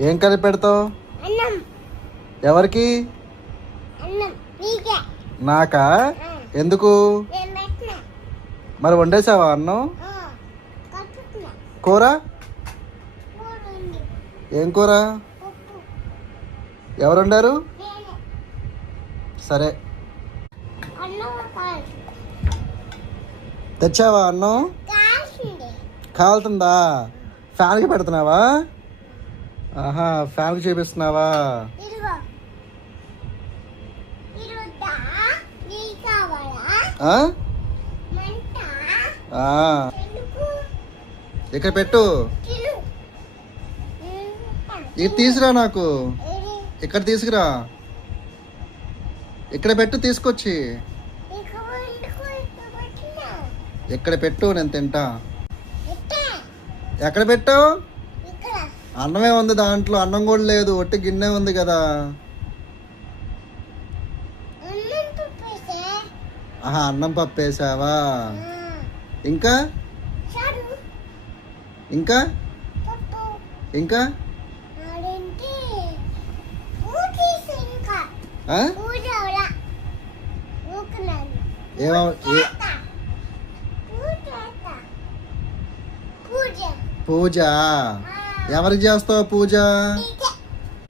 ఏం కలిపి పెడతావు? అన్నం. ఎవరికి? అన్నం నీకే. నాకా? ఎందుకు? నేను పెట్టినా. మరి వండేసావా అన్నం? కలుపుతున్నా. కూర? కూర ఉంది. ఏం కూర? ఉప్పు. ఎవరు వండారు? నేనే. సరే. అన్నం కాదు. తెచ్చావా అన్నం? కాల్చింది. కాలుతుందా? ఫ్యాన్కి పెడుతున్నావా? ఆహా, ఫ్యాన్కి చేపిస్తున్నావా? ఇదిగో. ఇరుద్దా? నీ కావాలా? ఆ? మంట? ఆ. ఎందుకు? ఇక్కడ పెట్టు. తిను. ఇది తీసుకురా నాకు. ఇది ఇక్కడ తీసుకురా. ఇక్కడ పెట్టు తీసుకొచ్చి. ఇక వండుకో. ఇక్కడ పెట్టినా. ఇక్కడ పెట్టు, నేను తింటా. ఇట్టా. ఎక్కడ పెట్టావు? ఇక్కడ. అన్నమే ఉంది దాంట్లో, అన్నం కూడా లేదు, ఒట్టి గిన్నె ఉంది కదా. అన్నం పప్పేసే. ఆహా, అన్నం పప్పు వేసావా? ఇంకా చారు. ఇంకా పప్పు. ఇంకా అదేంటి? ఊకేసి ఇంకా. ఆ? ఊరవలా. ఊకున్నాను. ఏమో చేస్తా. పూజేస్తా. పూజ. పూజ? ఎవరికి చేస్తావు పూజ? నీకే.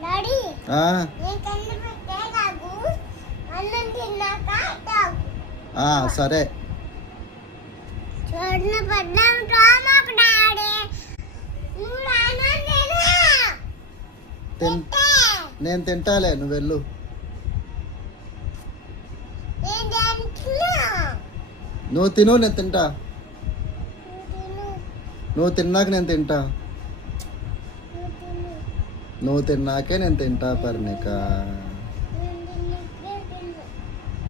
డాడీ, ఆ? నేను కన్ను పెట్టే తాగు. అన్నం తిన్నాక తాగు. ఆ, సరే. చూడన పడ్డాం రామాకు డాడీ. నువ్వు అన్నం తిను. పెట్టే. నేను తింటాలే, నువ్వు వెళ్ళు. నేను తింటున్నా. నువ్వు తిను, నేను తింటా. నువ్వు తిను. నువ్వు తిన్నాక నేను తింటా. నువ్వు తిను. నువ్వు తిన్నాకే నేను తింటా పర్ణిక.